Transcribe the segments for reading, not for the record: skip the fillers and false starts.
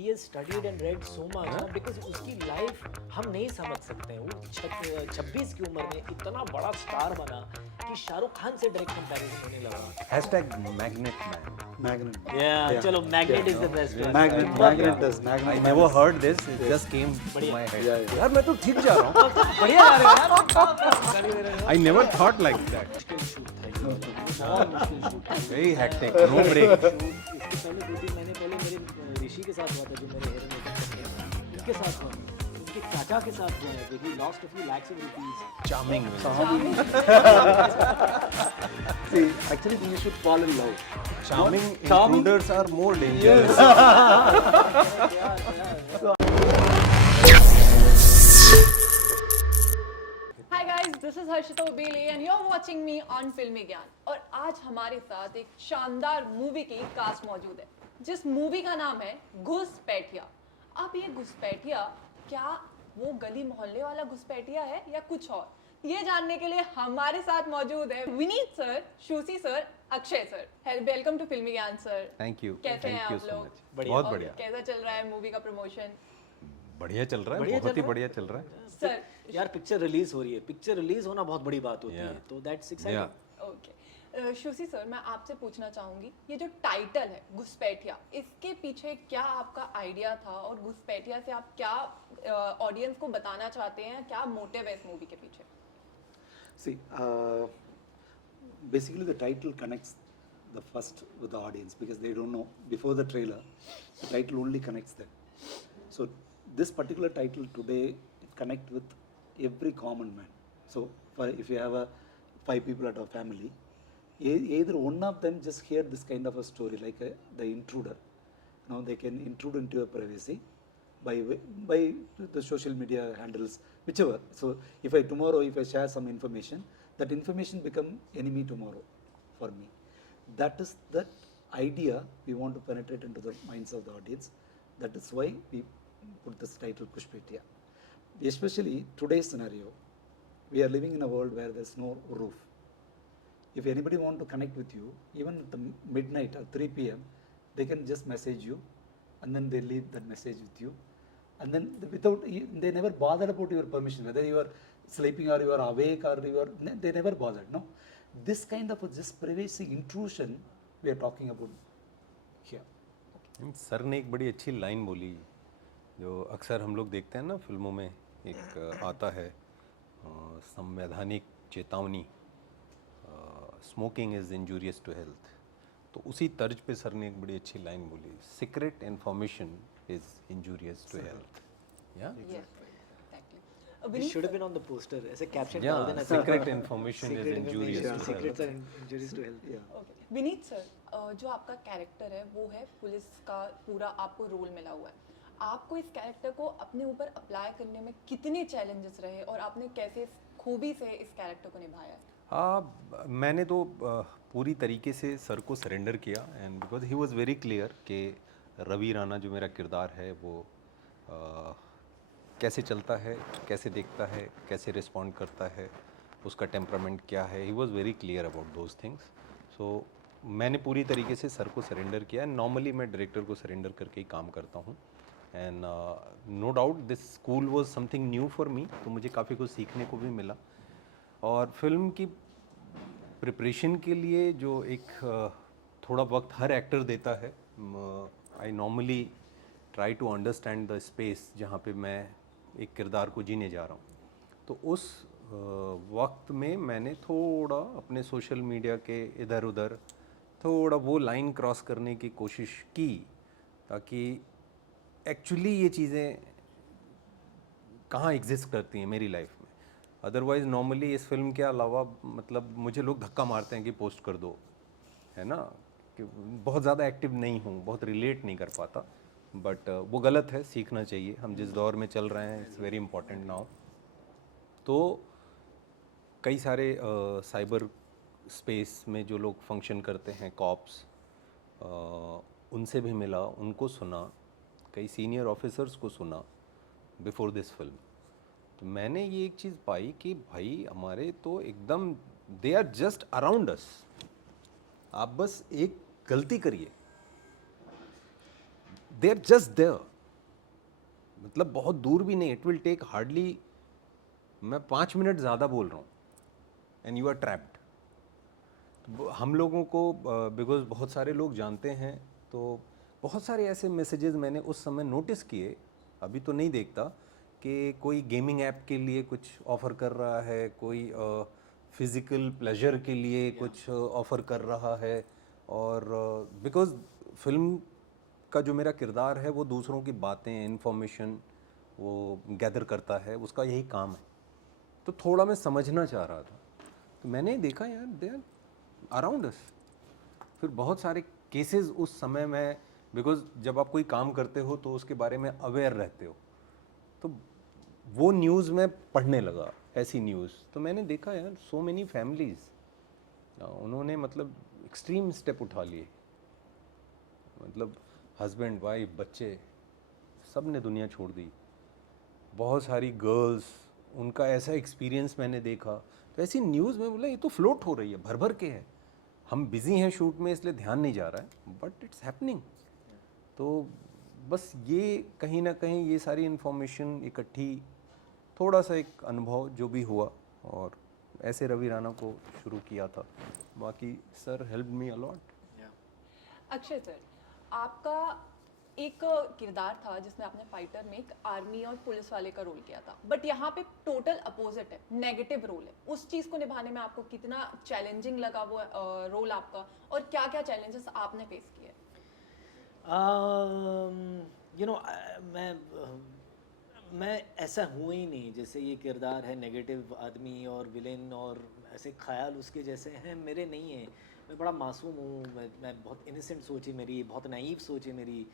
he has studied and read so much ना, because उसकी life हम नहीं समझ सकते हैं। वो 26 की उम्र में इतना बड़ा स्टार बना कि शाहरुख खान से डायरेक्ट कंपैरिजन होने लगा। #magnet man. Magnet. Yeah, चलो magnet is the best one। Magnet is I magnet. never heard this. It just came to my head. Yeah. यार मैं तो ठीक जा रहा हूँ. बढ़िया गा रहे हो यार। I never thought like that. मुश्किल शूट था ये, बहुत मुश्किल शूट था। Very hectic. No break. इसके पहले 2-3 महीने पहले मेरे ऋषि के साथ हुआ था, जो मेरे हेयर मेकअप करते हैं, उनके साथ हुआ, उनके चाचा के साथ हुआ है, he lost a few lakhs of rupees। Charming. See, actually, you should fall in love. Charming intruders are more dangerous. Hi guys, this is Harshita Ubeli and you're watching me on फिल्मी ज्ञान। और आज हमारे साथ एक शानदार movie की cast मौजूद है, जिस मूवी का नाम है घुसपैठिया। अब ये घुसपैठिया क्या वो गली मोहल्ले वाला घुसपैठिया है या कुछ और, ये जानने के लिए हमारे साथ मौजूद है विनीत सर, शूसी sir, Akshay sir. Welcome to Filmi Gyaan sir. Thank you. कैसे हैं Thank you आप so लोग? much. बढ़िया। बहुत और बढ़िया. कैसा चल रहा है मूवी का प्रमोशन? बढ़िया चल रहा है. बढ़िया बहुत चल ही रहा है। बढ़िया चल रहा है. सर यार पिक्चर रिलीज हो रही है, पिक्चर रिलीज होना बहुत बड़ी बात होती है, तो दैट्स एक्साइटिंग। ओके शूसी सर, मैं आपसे पूछना चाहूंगी, ये जो टाइटल है घुसपैठिया, इसके पीछे क्या आपका आइडिया था और घुसपैठिया से आप क्या ऑडियंस को बताना चाहते हैं, क्या मोटिव है इस मूवी के पीछे? See, basically the title connects the first with the audience because they don't know before the trailer. The title only connects them. So this particular title today it connect with every common man. So if you have 5 people at a family, either one of them just hear this kind of a story like the intruder. You know, they can intrude into your privacy by the social media handles, whichever. So if I share some information, that information become enemy tomorrow for me. That is the idea we want to penetrate into the minds of the audience. That is why we put this title Kushpetiya. Especially today's scenario, we are living in a world where there's no roof. If anybody want to connect with you, even at the midnight or 3 p.m., they can just message you, and then they leave that message with you, and then they never bothered about your permission, whether you are sleeping or you are awake or they never bothered. No, this kind of just privacy intrusion we are talking about here. Sir ने एक बड़ी अच्छी line बोली जो अक्सर हम लोग देखते हैं ना फिल्मों में, एक आता है संवैधानिक चेतावनी, smoking is injurious to health. तो उसी तर्ज पे सर ने एक बड़ी अच्छी लाइन बोली, secret information is injurious to health. या It should have been on the poster ऐसे कैप्शन या डाल देना। Secret information is injurious to Secrets health. are injuries to health। Okay Vineet sir, जो आपका कैरेक्टर है वो है पुलिस का, पूरा आपको रोल मिला हुआ है। आपको इस कैरेक्टर को अपने ऊपर अप्लाई करने में कितने चैलेंजेस रहे और आपने कैसे खूबी से इस कैरेक्टर को निभाया है? मैंने तो पूरी तरीके से सर को सरेंडर किया, and because he was very clear कि रवि राणा जो मेरा किरदार है वो कैसे चलता है, कैसे देखता है, कैसे रिस्पॉन्ड करता है, उसका टेम्परामेंट क्या है। He was very clear about those things. So मैंने पूरी तरीके से सर को सरेंडर किया। नॉर्मली मैं डायरेक्टर को सरेंडर करके ही काम करता हूँ, and no doubt this school was something new for me, तो मुझे काफ़ी कुछ सीखने को भी मिला। और फिल्म की प्रिपरेशन के लिए जो एक थोड़ा वक्त हर एक्टर देता है, I normally try to understand the space जहाँ पे मैं एक किरदार को जीने जा रहा हूँ। तो उस वक्त में मैंने थोड़ा अपने सोशल मीडिया के इधर उधर थोड़ा वो लाइन क्रॉस करने की कोशिश की, ताकि एक्चुअली ये चीज़ें कहाँ एग्जिस्ट करती हैं मेरी लाइफ में। अदरवाइज़ नॉर्मली इस फिल्म के अलावा मतलब मुझे लोग धक्का मारते हैं कि पोस्ट कर दो, है ना, कि बहुत ज़्यादा एक्टिव नहीं हूँ, बहुत रिलेट नहीं कर पाता। बट वो गलत है, सीखना चाहिए। हम जिस दौर में चल रहे हैं, इट्स वेरी इंपॉर्टेंट नाउ। तो कई सारे साइबर स्पेस में जो लोग फंक्शन करते हैं, कॉप्स, उनसे भी मिला, उनको सुना, कई सीनियर ऑफिसर्स को सुना बिफोर दिस फिल्म। तो मैंने ये एक चीज़ पाई कि भाई हमारे तो एकदम they are just around us. आप बस एक गलती करिए, दे आर जस्ट देयर। मतलब बहुत दूर भी नहीं, इट विल टेक हार्डली, मैं 5 मिनट ज़्यादा बोल रहा हूँ एंड यू आर ट्रैप्ड। हम लोगों को बिकॉज बहुत सारे लोग जानते हैं, तो बहुत सारे ऐसे मैसेजेस मैंने उस समय नोटिस किए, अभी तो नहीं देखता, कि कोई गेमिंग ऐप के लिए कुछ ऑफ़र कर रहा है, कोई फिज़िकल प्लेजर के लिए कुछ ऑफ़र कर रहा है। और बिकॉज फिल्म का जो मेरा किरदार है वो दूसरों की बातें, इन्फॉर्मेशन वो गैदर करता है, उसका यही काम है। तो थोड़ा मैं समझना चाह रहा था, तो मैंने देखा यार दे आर अराउंड अस। फिर बहुत सारे केसेस उस समय में, बिकॉज जब आप कोई काम करते हो तो उसके बारे में अवेयर रहते हो, तो वो न्यूज़ में पढ़ने लगा, ऐसी न्यूज़। तो मैंने देखा यार सो मेनी फैमिलीज़ उन्होंने मतलब एक्सट्रीम स्टेप उठा लिए, मतलब हस्बैंड वाइफ बच्चे सब ने दुनिया छोड़ दी। बहुत सारी गर्ल्स, उनका ऐसा एक्सपीरियंस मैंने देखा। तो ऐसी न्यूज़ में बोला ये तो फ्लोट हो रही है, भर भर के है, हम बिज़ी हैं शूट में इसलिए ध्यान नहीं जा रहा है, बट इट्स हैपनिंग। तो बस ये कहीं ना कहीं ये सारी इन्फॉर्मेशन इकट्ठी, थोड़ा सा एक अनुभव जो भी हुआ, और ऐसे रवि राणा को शुरू किया था। बाकी sir help me a lot. Akshay sir, आपका एक किरदार था जिसमें आपने फाइटर में एक आर्मी और पुलिस वाले का रोल किया था, बट यहाँ पे टोटल अपोजिट है, नेगेटिव रोल है। उस चीज़ को निभाने में आपको कितना चैलेंजिंग लगा वो रोल आपका, और क्या क्या चैलेंजेस आपने फेस किए? यू नो मैं ऐसा हुआ ही नहीं जैसे ये किरदार है, नेगेटिव आदमी और विलेन और ऐसे ख्याल उसके जैसे हैं मेरे नहीं हैं। मैं बड़ा मासूम हूँ, मैं बहुत इनोसेंट सोच है मेरी, बहुत नाइव सोच है मेरी,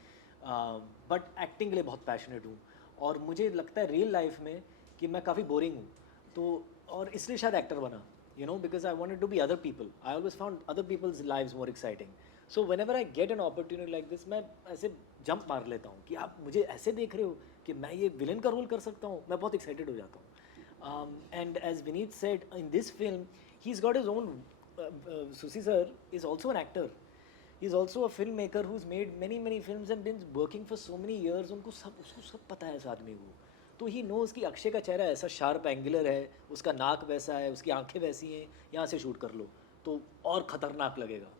बट एक्टिंग के लिए बहुत पैशनेट हूँ। और मुझे लगता है रियल लाइफ में कि मैं काफ़ी बोरिंग हूँ, तो और इसलिए शायद एक्टर बना, you know, because I wanted to be other people. I always found other people's lives more exciting. So whenever I get an opportunity like this, मैं ऐसे जंप मार लेता हूँ कि आप मुझे ऐसे देख रहे हो कि मैं ये विलन का रोल कर सकता हूँ, मैं बहुत एक्साइटेड हो जाता हूँ। And as Vineet said, in this film, he's got his own. Susi sir is also an actor. He's also a filmmaker who's made many films and been working for so many years. उसको सब पता है इस आदमी को। तो he knows कि अक्षय का चेहरा ऐसा शार्प एंगुलर है, उसका नाक वैसा है, उसकी आंखें वैसी हैं, यहाँ से शूट कर लो तो और ख़तरनाक लगेगा।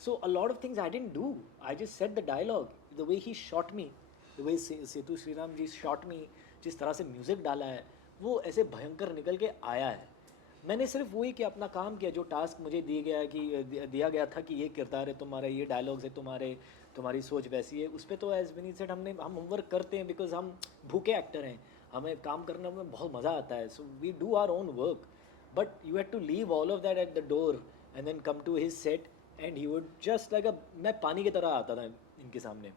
So a lot of things I didn't do, I just said the dialogue, the way he shot me, the way Setu Shriram ji shot me, जिस तरह से म्यूज़िक डाला है वो ऐसे भयंकर निकल के आया है। मैंने सिर्फ वही कि अपना काम किया, जो टास्क मुझे दिया गया था कि ये किरदार है तुम्हारा, ये डायलॉग्स है तुम्हारे, तुम्हारी सोच वैसी है, उस पर तो एज विनीत सेड हम होमवर्क करते हैं, बिकॉज हम भूखे एक्टर हैं, हमें काम करने में बहुत मज़ा आता है। So we do our own work, but you have to leave all of that at the door and then come to his set and he would just like मैं पानी की तरह आता था इनके सामने,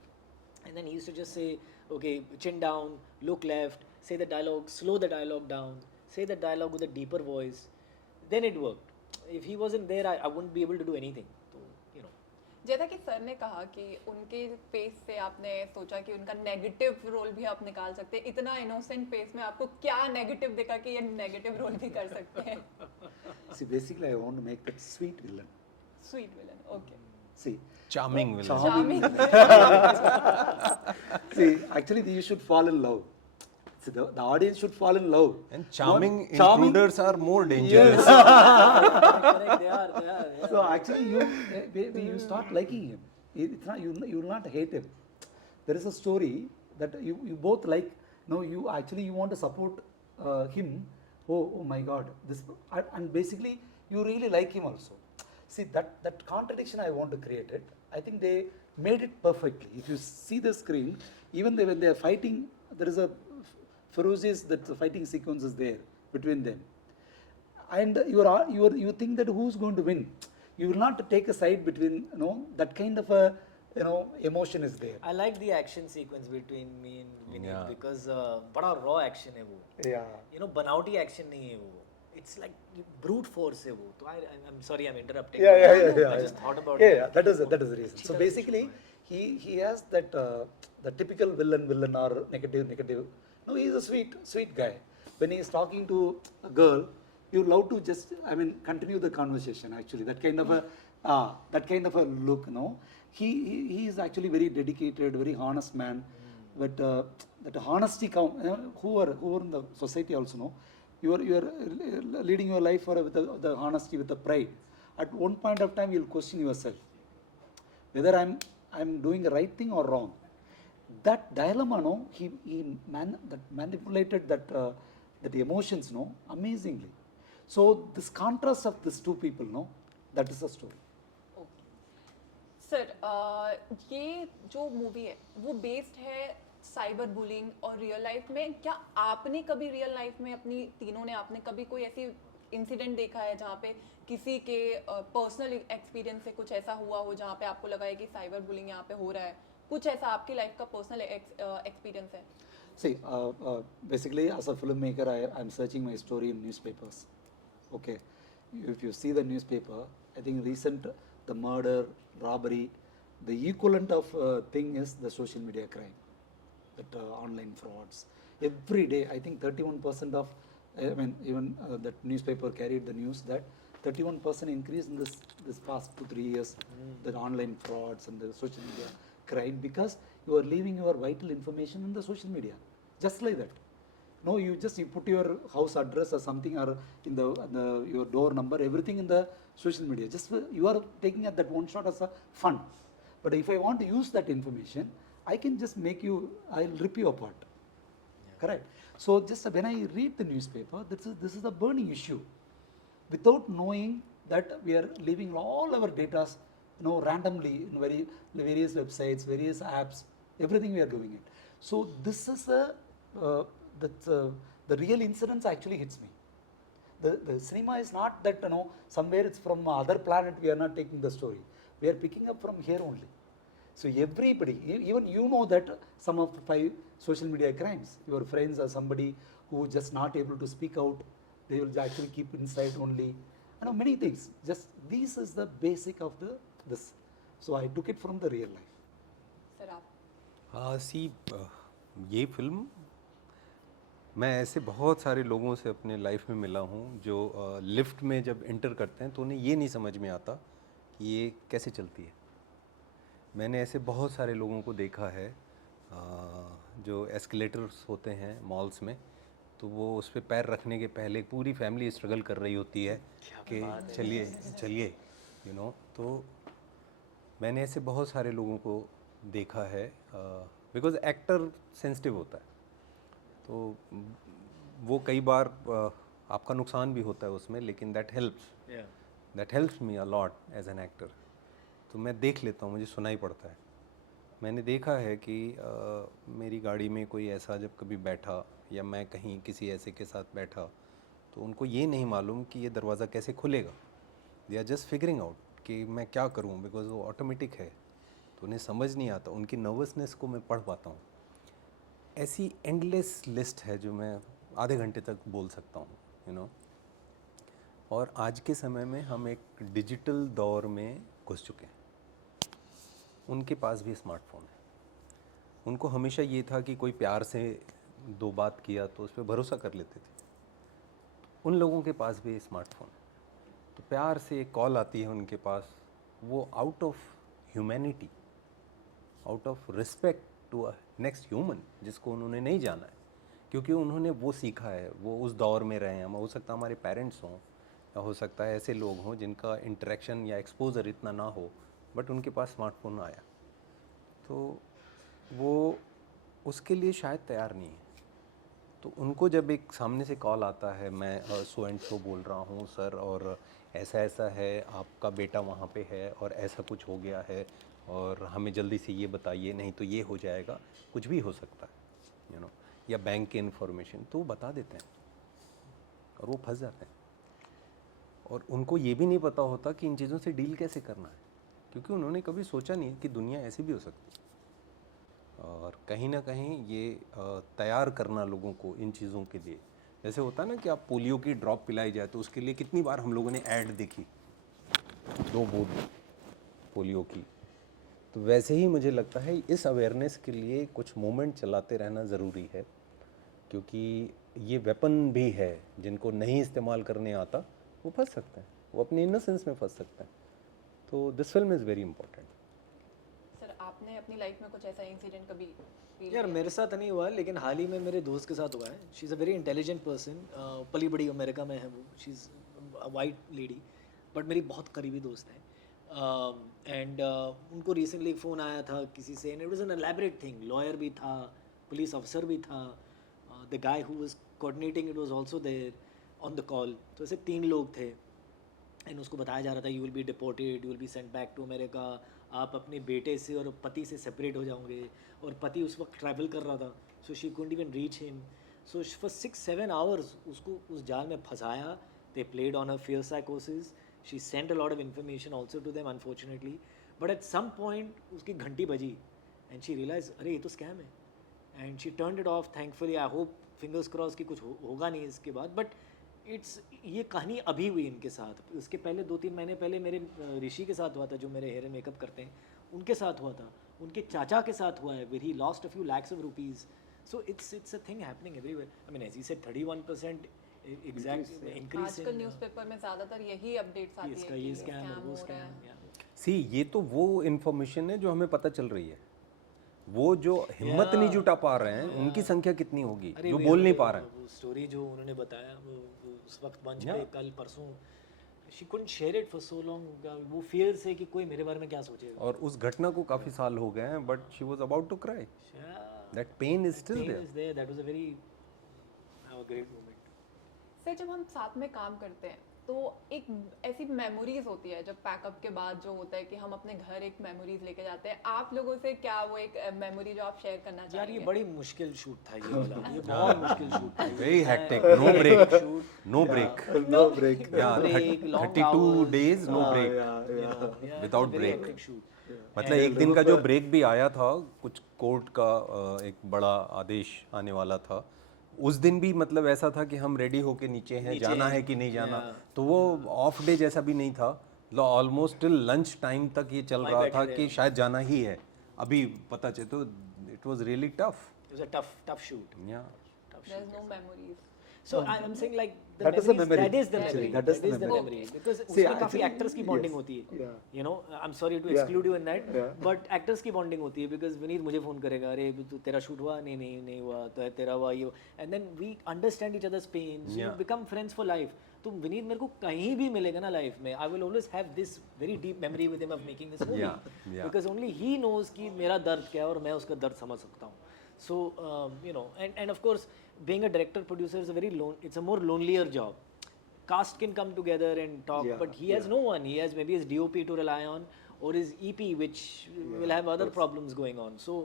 and then he used to just say okay chin down, look left, say the dialogue, slow the dialogue down, say the dialogue with a deeper voice, then it worked. If he wasn't there, I wouldn't be able to do anything. So, you know. जैसा कि sir ने कहा कि उनके face से आपने सोचा कि उनका नेगेटिव रोल भी आप निकाल सकते हैं, इतना इनोसेंट फेस में आपको क्या नेगेटिव दिखा कि ये नेगेटिव रोल भी कर सकते हैं? See, basically, I want to make that sweet villain. Sweet villain, okay. See, charming villain. Charming. see, actually, you should fall in love. See, the audience should fall in love. And charming Charming- intruders are more dangerous. Correct, they are. Yeah. So actually, you start liking him. It's not, you will not hate him. There is a story that you both like. No, you want to support him. Oh my God! This, and basically you really like him also. See, that contradiction I want to create it. I think they made it perfectly. If you see the screen, even when they are fighting, there is a ferocious that fighting sequence is there between them, and you think that who's going to win. You will not take a side between, that kind of a emotion is there. I like the action sequence between me and Vineet Yeah. because बड़ा raw action है वो, Yeah. you know, बनावटी action नहीं है वो, it's like brute force है वो। तो I'm sorry, I'm interrupting. Yeah. I just thought about Yeah, that is the reason. So basically, he has that the typical villain or negative. No, he is a sweet guy. When he is talking to a girl, you love to just continue the conversation. Actually, that kind of a look. He is actually very dedicated, very honest man. But that honesty who are in the society also know, you are leading your life with the honesty, with the pride. At one point of time, you'll question yourself whether I'm doing the right thing or wrong. That dilemma, no, that manipulated that emotions, no, amazingly. So this contrast of these two people, no, that is the story. Sir ये जो movie है वो based है cyber bullying और real life में. क्या आपने कभी रियल लाइफ में अपनी तीनों ने आपने कभी कोई ऐसी इंसिडेंट देखा है जहाँ पे किसी के पर्सनल एक्सपीरियंस से कुछ ऐसा हुआ हो जहाँ पे आपको लगा है कि साइबर बुलिंग यहाँ पे हो रहा है? कुछ ऐसा आपकी लाइफ का पर्सनल एक्सपीरियंस है? See, basically, as a filmmaker, I'm searching my story in newspapers. Okay, if you see the newspaper, I think recent the murder, robbery, the equivalent of thing is the social media crime, that online frauds. Every day, I think 31% of, I mean, even that newspaper carried the news that 31% increase in this past 2-3 years, the online frauds and the social media crime, because you are leaving your vital information in the social media, just like that. No, you put your house address or something, or in your door number, everything in the social media. Just you are taking at that one shot as a fun. But if I want to use that information, I can just I'll rip you apart. Yeah. Correct. So just when I read the newspaper, this is a burning issue. Without knowing that we are leaving all our data, randomly in various websites, various apps, everything we are doing it. So this is the real incidents actually hits me. The cinema is not that somewhere it's from other planet, we are not taking the story. We are picking up from here only. So everybody, even you know that some of the 5 social media crimes, your friends or somebody who just not able to speak out, they will actually keep inside only. Many things. Just this is the basic of this. So I took it from the real life. Sir आप? ये film, मैं ऐसे बहुत सारे लोगों से अपने life में मिला हूँ जो लिफ्ट में जब एंटर करते हैं तो उन्हें ये नहीं समझ में आता कि ये कैसे चलती है. मैंने ऐसे बहुत सारे लोगों को देखा है जो एस्केलेटर्स होते हैं मॉल्स में, तो वो उस पर पैर रखने के पहले पूरी फैमिली स्ट्रगल कर रही होती है कि चलिए तो मैंने ऐसे बहुत सारे लोगों को देखा है. बिकॉज एक्टर सेंसिटिव होता है, तो वो कई बार आपका नुकसान भी होता है उसमें, लेकिन that helps me a lot as an actor. तो मैं देख लेता हूँ, मुझे सुनाई पड़ता है. मैंने देखा है कि मेरी गाड़ी में कोई ऐसा जब कभी बैठा या मैं कहीं किसी ऐसे के साथ बैठा तो उनको ये नहीं मालूम कि ये दरवाज़ा कैसे खुलेगा. They are just figuring out कि मैं क्या करूँ, बिकॉज वो ऑटोमेटिक है, तो उन्हें समझ नहीं आता. उनकी नर्वसनेस को मैं पढ़ पाता हूँ. ऐसी एंडलेस लिस्ट है जो मैं आधे घंटे तक बोल सकता हूँ. और आज के समय में हम एक डिजिटल दौर में घुस चुके हैं. उनके पास भी स्मार्टफोन है. उनको हमेशा ये था कि कोई प्यार से 2 बात किया तो उस पर भरोसा कर लेते थे. उन लोगों के पास भी स्मार्टफोन है, तो प्यार से एक कॉल आती है उनके पास, वो out of humanity, out of respect to a next human जिसको उन्होंने नहीं जाना है, क्योंकि उन्होंने वो सीखा है, वो उस दौर में रहे हैं. हो सकता है हमारे पेरेंट्स हों, या हो सकता है ऐसे लोग हों जिनका इंटरेक्शन या एक्सपोजर इतना ना हो, बट उनके पास स्मार्टफोन आया, तो वो उसके लिए शायद तैयार नहीं है. तो उनको जब एक सामने से कॉल आता है, मैं सो एंड सो बोल रहा हूँ सर, और ऐसा ऐसा है, आपका बेटा वहाँ पे है और ऐसा कुछ हो गया है, और हमें जल्दी से ये बताइए, नहीं तो ये हो जाएगा, कुछ भी हो सकता है, या बैंक की इन्फॉर्मेशन, तो वो बता देते हैं और वो फंस जाते हैं. और उनको ये भी नहीं पता होता कि इन चीज़ों से डील कैसे करना है, क्योंकि उन्होंने कभी सोचा नहीं कि दुनिया ऐसी भी हो सकती है. और कहीं ना कहीं ये तैयार करना लोगों को इन चीज़ों के लिए, जैसे होता है ना कि आप पोलियो की ड्रॉप पिलाई जाए, तो उसके लिए कितनी बार हम लोगों ने ऐड देखी, 2 बूंद पोलियो की. तो वैसे ही मुझे लगता है इस अवेयरनेस के लिए कुछ मूवमेंट चलाते रहना ज़रूरी है, क्योंकि ये वेपन भी है. जिनको नहीं इस्तेमाल करने आता वो फंस सकते हैं, वो अपनी इनोसेंस में फंस सकते हैं. तो this film is very important. Sir आपने अपनी लाइफ में कुछ ऐसा इंसिडेंट कभी फील यार मेरे साथ नहीं हुआ लेकिन हाल ही में मेरे दोस्त के साथ हुआ है. She is a very intelligent person. पली बड़ी अमेरिका में है वो. She is white lady but मेरी बहुत करीबी दोस्त है. एंड उनको रिसेंटली फ़ोन आया था किसी से. And it was an elaborate thing. Lawyer भी था, पुलिस ऑफिसर भी था, the guy who was coordinating it was also there on the call. तो ऐसे 3 लोग थे. एंड उसको बताया जा रहा था you will be deported, you will be sent back to America. आप अपने बेटे से और पति से सेपरेट हो जाओगे. और पति उस वक्त ट्रैवल कर रहा था. So she couldn't even reach him. So for 6-7 hours उसको उस जाल में फंसाया. They played on a fear साइकोसिस. She sent a lot of information also to them unfortunately. But at some point उसकी घंटी बजी एंड शी रियलाइज अरे ये तो स्कैम है. And she turned it of. Thankfully I hope fingers cross कि कुछ होगा नहीं इसके बाद. बट इट्स ये कहानी अभी हुई इनके साथ. इसके पहले 2-3 महीने पहले मेरे ऋषि के साथ हुआ था जो मेरे हेयर एंड मेकअप करते हैं. उनके साथ हुआ था. उनके चाचा के साथ हुआ है. Where he lost a few lakhs of rupees. So it's a thing happening everywhere. I mean as you said 31% exact increase आजकल in न्यूज़पेपर में ज़्यादातर यही अपडेट्स आती है इसका कि ये स्कैम और scam वो हो रहा है. स्कैम. सी ये तो वो इन्फॉर्मेशन है जो हमें पता चल रही है. वो जो हिम्मत नहीं जुटा पा रहे हैं उनकी संख्या कितनी होगी जो बोल नहीं पा रहे हैं. वो स्टोरी जो उन्होंने बताया वो उस वक्त मंच पे कल परसों she couldn't share it for so long. वो फियर से कि कोई मेरे बारे में क्या सोचेगा. और उस घटना को काफ़ी साल हो गए हैं but she was about to cry. That pain is still Pain there. is there. That was a very great moment. सर जब हम साथ में काम करते हैं तो एक ऐसी मेमोरीज होती है जब पैकअप के बाद जो होता है कि हम अपने घर एक मेमोरीज लेके जाते हैं. आप लोगों से क्या वो एक मेमोरी जो आप शेयर करना यार चाहेंगे? ये बड़ी मुश्किल शूट था ये वाला. ये बहुत मुश्किल शूट था. Very hectic. No break. No break. No break. Yeah, break, long 32 hours. days no break. Yeah, Without very break. hectic shoot. मतलब एक दिन का जो ब्रेक भी आया था कुछ कोर्ट का एक बड़ा आदेश आने वाला था. उस दिन भी मतलब ऐसा था कि हम रेडी होके नीचे हैं, जाना है कि नहीं जाना. तो वो ऑफ डे जैसा भी नहीं था. ऑलमोस्ट टिल लंच टाइम तक ये चल रहा था कि शायद जाना ही है. अभी पता चले तो it was really tough. It was a tough shoot. या There's no memories. So I'm saying like That is the memory. That is the Actually, memory. that is the memory. memory. Because See, उसमें I काफी think- actors की bonding yes. होती है. Yeah. You know, I'm sorry to Yeah. exclude you in that, Yeah. but actors की bonding होती है because Vineet मुझे phone करेगा अरे तू तेरा शूट हुआ नहीं हुआ तो तेरा हुआ ये and then we understand each other's pain. So you Yeah. become friends for life. तो विनीत मेरे को कहीं भी मिलेगा ना लाइफ में I will always have this very deep memory with him of making this movie. Yeah. Because only he knows कि मेरा दर्द क्या है और मैं उसका दर्द समझ सकता हूँ. So you know, and of course, being a director producer is a very it's a more lonelier job. Cast can come together and talk, Yeah, but he has no one. He has maybe his DOP to rely on or his EP, which will have other problems going on. So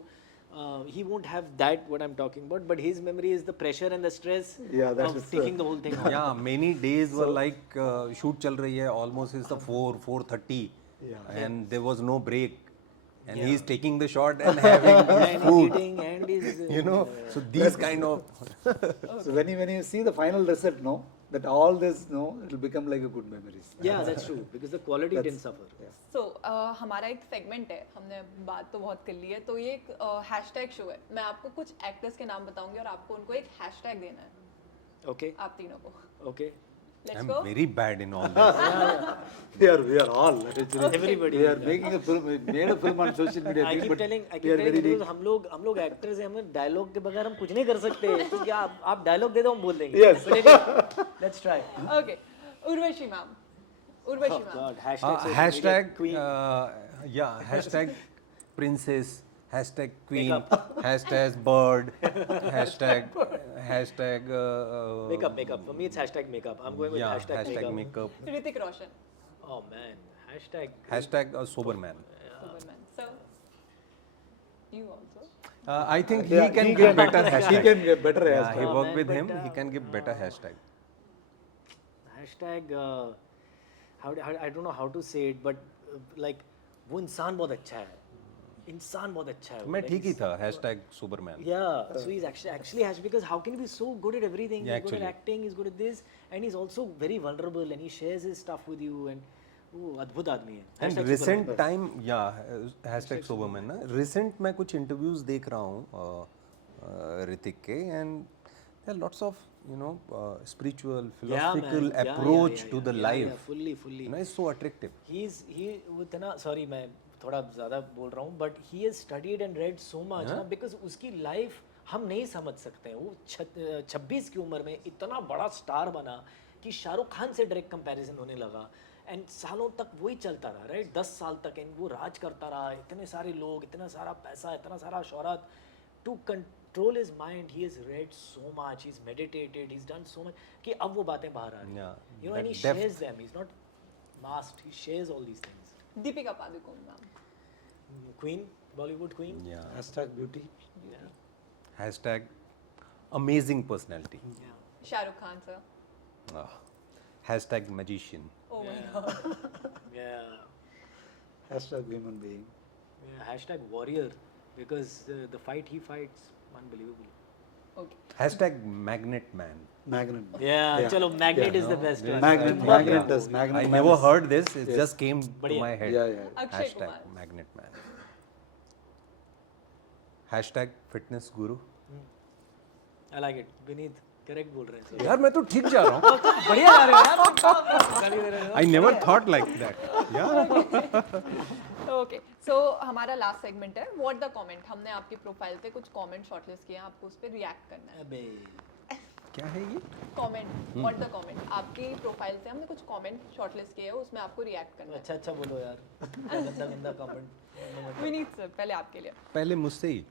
he won't have that what I'm talking about. But his memory is the pressure and the stress Yeah, that of is taking the whole thing on. Yeah many days were like shoot चल रही है almost is the 4:30 and there was no break and he is taking the shot and having his And he's food, eating and he's you know. So these kind of So when you see the final result, no, that all this, no, it will become like a good memories. yeah, that's true because the quality didn't suffer. So हमारा एक segment है. हमने बात तो बहुत कर ली है. तो ये एक हैशटैग शो है. मैं आपको कुछ एक्टर्स के नाम बताऊंगी और आपको उनको एक हैशटैग देना है. Okay, आप तीनों को. okay. Let's I'm go. very bad in all this. We are all actually. Everybody. We are making a film, we made a film on social media. I keep but telling we are very because हम लोग actors हैं. हमें dialogue के बगैर हम कुछ नहीं कर सकते. तो क्या आप डायलॉग दे दो हम बोल देंगे. Yes. Let's try. Okay. Urvashi ma'am. Urvashi ma'am. God, hashtag Hashtag queen. yeah, hashtag princess, hashtag queen, hashtag bird, hashtag Makeup. For me, it's hashtag makeup. I'm going with yeah, hashtag makeup. makeup, Hrithik Roshan. Oh man, hashtag. hashtag sober man. Superman. So you also. I think he Yeah, can he give can- better He hashtag. can get better Yeah, hashtag. he Oh, worked man, with him. but, He can give better hashtag. Hashtag. I don't know how to say it, but like वो इंसान बहुत अच्छा है. इंसान बहुत अच्छा है. मैं ठीक ही था. Hashtag Superman. Yeah, so he's actually has because how can he be so good at everything? Yeah, he's good at actually. acting, he's good at this, and he's also very vulnerable and he shares his stuff with you and अद्भुत आदमी है. And Hashtag recent Superman. time, yeah, hashtag Superman ना. Recent मैं कुछ interviews देख रहा हूँ ऋतिक के and there are lots of spiritual, philosophical approach to the life. fully. You know, it's so attractive. He वो इतना sorry मैं थोड़ा ज़्यादा बोल रहा हूँ, but he has studied and red so much ना, बिकॉज उसकी लाइफ हम नहीं समझ सकते हैं। वो 26 की उम्र में इतना बड़ा स्टार बना कि शाहरुख खान से डायरेक्ट कंपैरिजन होने लगा, एंड सालों तक वही चलता रहा, राइट? 10 साल तक एंड वो राज करता रहा, इतने सारे लोग, इतना सारा पैसा, इतना सारा शोहरत। To control his mind he has read so much, he is meditated, he is done so much कि अब वो बातें बाहर आ रही हैं, Yeah, you know, and he that depth. Shares them, he is not masked, he shares all these things. Deepika Padukone ma'am, Queen, Bollywood queen. Yeah. Hashtag beauty. Yeah. Hashtag amazing personality. Yeah. Shahrukh Khan sir, Ah. Hashtag magician. Oh my Yeah. God, Yeah. Hashtag human being. Yeah. Hashtag warrior, because the fight he fights, unbelievable. Okay, Hashtag magnet man. Magnet. Yeah, chalo, magnet is the No, best this- one. Magnet, बहुत magnet bravo. is magnet. I man never is- heard this. It Yes. just came to बढ़िया. my head. Yeah, yeah. Akshay Hashtag Kumar, magnet man. Hashtag fitness guru. I like it. Vineet, correct बोल रहे हैं sir. यार मैं तो ठीक जा रहा हूँ. बढ़िया गा रहे हो यार। गाली दे रहे हो। I never thought like that. Yeah. Okay, so हमारा लास्ट सेगमेंट है व्हाट द कमेंट। हमने आपकी प्रोफाइल पे कुछ कमेंट शॉर्टलिस्ट किए हैं, आपको उस पर रिएक्ट करना है। अबे क्या है ये? कमेंट, व्हाट द कमेंट, आपकी प्रोफाइल से हमने कुछ कमेंट शॉर्टलिस्ट किए हैं, उसमें आपको रिएक्ट करना है। अच्छा अच्छा बोलो यार, गंदा गंदा कमेंट। विनीत सर, पहले आपके लिए। पहले मुझसे ही.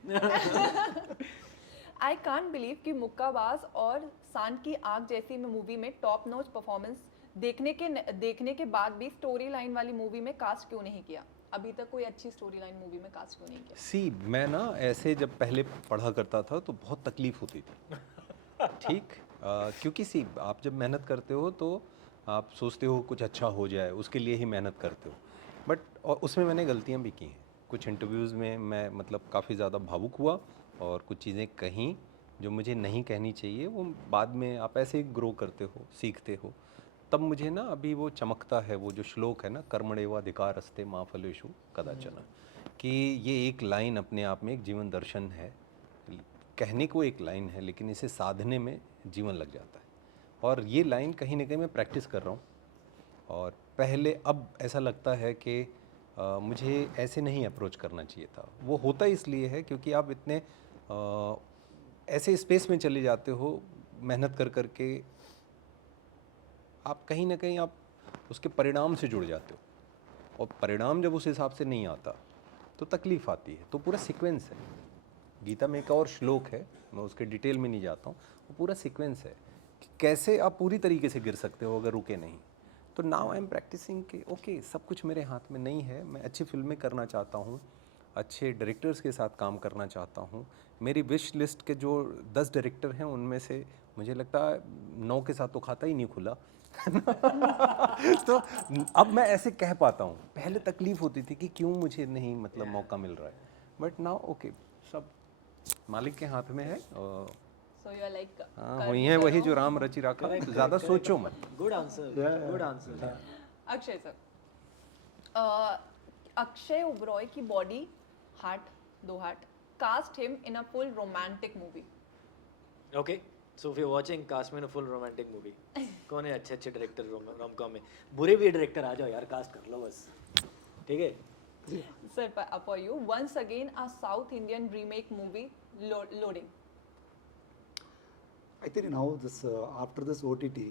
आई कांट बिलीव कि मुक्काबाज और सांड की आग जैसी मूवी में टॉप नॉच परफॉर्मेंस देखने के बाद भी स्टोरी लाइन वाली मूवी में कास्ट क्यों नहीं किया? अभी तक कोई अच्छी स्टोरी लाइन मूवी में कास्ट क्यों नहीं किया? सी मैं ना ऐसे जब पहले पढ़ा करता था तो बहुत तकलीफ होती थी. ठीक, क्योंकि सी आप जब मेहनत करते हो तो आप सोचते हो कुछ अच्छा हो जाए, उसके लिए ही मेहनत करते हो. बट और उसमें मैंने गलतियां भी की हैं. कुछ इंटरव्यूज़ में मैं मतलब काफ़ी ज़्यादा भावुक हुआ और कुछ चीज़ें कहीं जो मुझे नहीं कहनी चाहिए. वो बाद में आप ऐसे ही ग्रो करते हो, सीखते हो. तब मुझे ना अभी वो चमकता है, वो जो श्लोक है ना, कर्मणेवाधिकारस्ते मा फलेषु कदाचन, कि ये एक लाइन अपने आप में एक जीवन दर्शन है. कहने को एक लाइन है लेकिन इसे साधने में जीवन लग जाता है. और ये लाइन कहीं ना कहीं मैं प्रैक्टिस कर रहा हूँ. और पहले अब ऐसा लगता है कि मुझे ऐसे नहीं अप्रोच करना चाहिए था. वो होता इसलिए है क्योंकि आप इतने ऐसे स्पेस में चले जाते हो मेहनत कर कर के, आप कहीं ना कहीं आप उसके परिणाम से जुड़ जाते हो. और परिणाम जब उस हिसाब से नहीं आता तो तकलीफ़ आती है. तो पूरा सीक्वेंस है. गीता में एक और श्लोक है, मैं उसके डिटेल में नहीं जाता हूँ. वो पूरा सीक्वेंस है कि कैसे आप पूरी तरीके से गिर सकते हो अगर रुके नहीं. तो नाउ आई एम प्रैक्टिसिंग कि ओके सब कुछ मेरे हाथ में नहीं है. मैं अच्छी फिल्में करना चाहता हूँ, अच्छे डायरेक्टर्स के साथ काम करना चाहता हूँ. मेरी विश लिस्ट के जो 10 डायरेक्टर हैं उनमें से मुझे लगता है 9 के साथ तो खाता ही नहीं खुला. तो अब मैं ऐसे कह पाता हूँ. पहले तकलीफ होती थी कि क्यों मुझे नहीं मतलब मौका मिल रहा है. बट नाउ ओके, सब मालिक के हाथ में है. और सो यू आर लाइक, हाँ वही है, वही जो राम रचि राखा. तो ज़्यादा सोचो मत. Good answer, good answer. Akshay sir, Akshay Oberoi की body, heart, 2 heart, cast him in a full romantic movie. Okay, so if you watching, cast में फुल रोमांटिक मूवी. कौन है अच्छे अच्छे डायरेक्टर रोम कॉम में? बुरे भी डायरेक्टर आ जाओ यार, कास्ट कर लो बस. ठीक है. Sir, for you, once again a South Indian remake movie loading. I think now this after this OTT,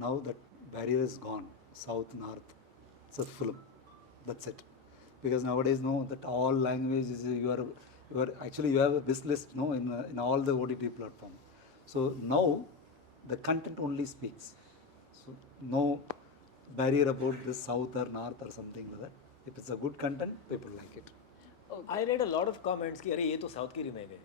now that barrier is gone. South, North, it's a film. That's it. Because nowadays, no, that all languages you are actually you have a wish list, no, in all the OTT platform. So now the content only speaks. So no barrier about this South or North or something like that. If it's a good content, people like it. Okay. I read a lot of comments कि अरे ये तो south की remake है.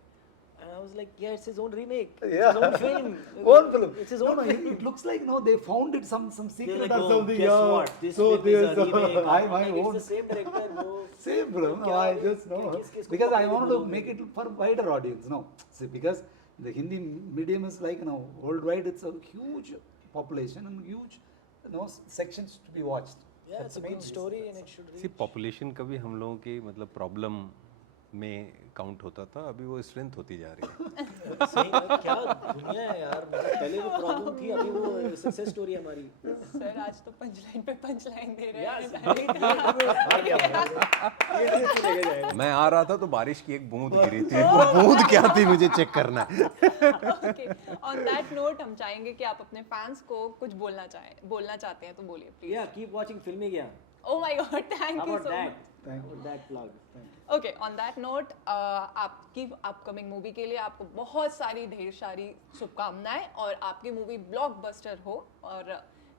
And I was like, yeah, it's his own remake. Yeah. It's his own film. Own film. It's his No, own no, film. it looks like no, they found it some secret They're like, or oh, something. guess yeah. what? This So film is a there's remake. my Like, own it's the same director, bro. same bro. No, क्या I है? just know किसको because I पकड़ के want to बोलोगे? make it for wider audience. No, see because the Hindi medium is like worldwide. It's a huge population and huge sections to be watched. Yeah, it's a good story and it should see reach. Population का भी हम लोगों की मतलब problem में count होता था, अभी वो स्ट्रेंथ होती जा रही है। सही में क्या दुनिया है यार, मतलब पहले वो प्रॉब्लम थी, अभी वो सक्सेस स्टोरी है हमारी। सर आज तो पंचलाइन पे पंचलाइन दे रहे यार, हैं। मैं आ रहा था तो बारिश की एक बूंद गिरी थी, वो बूंद क्या थी मुझे चेक करना है। ओके, ऑन दैट नोट हम चाहेंगे कि आप अपने फैंस को कुछ बोलना चाहते हैं तो बोलिए प्लीज। या कीप वाचिंग फिल्मी ज्ञान। Oh my god, thank How you about so that? much. Thank you. That plug. Okay, on that note आपकी अपकमिंग मूवी के लिए आपको बहुत सारी ढेर सारी शुभकामनाएं और आपकी मूवी ब्लॉकबस्टर हो। और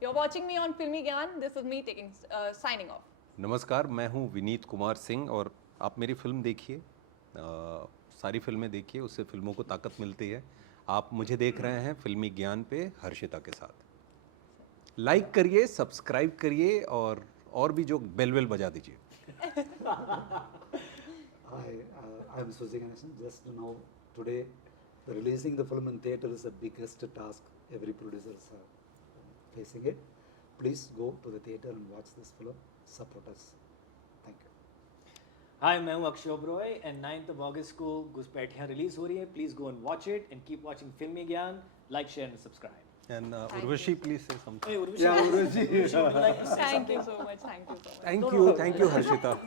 you are watching me on Filmy Gyan, this is me taking signing off. नमस्कार, मैं हूँ विनीत कुमार सिंह और आप मेरी फिल्म देखिए, सारी फिल्में देखिए, उससे फिल्मों को ताकत मिलती है। आप मुझे देख रहे हैं फिल्मी ज्ञान पे हर्षिता के साथ। लाइक करिए, सब्सक्राइब करिए और भी जो बेल वेल बजा दीजिए। I'm Suzy Ganesan. Just now, today, releasing the film in theatre is the biggest task every producer is facing it. Please go to the theatre and watch this film. Support us. Thank you. हाय, मैं हूँ Akshay Oberoi and 9th of August को घुसपैठियाँ release हो रही है। Please go and watch it and keep watching फिल्मी ज्ञान। Like, share and subscribe. And Urvashi please से something. Hey, Urvashi, would you like to say thank something? You so much, thank you so much. Thank you Harshita.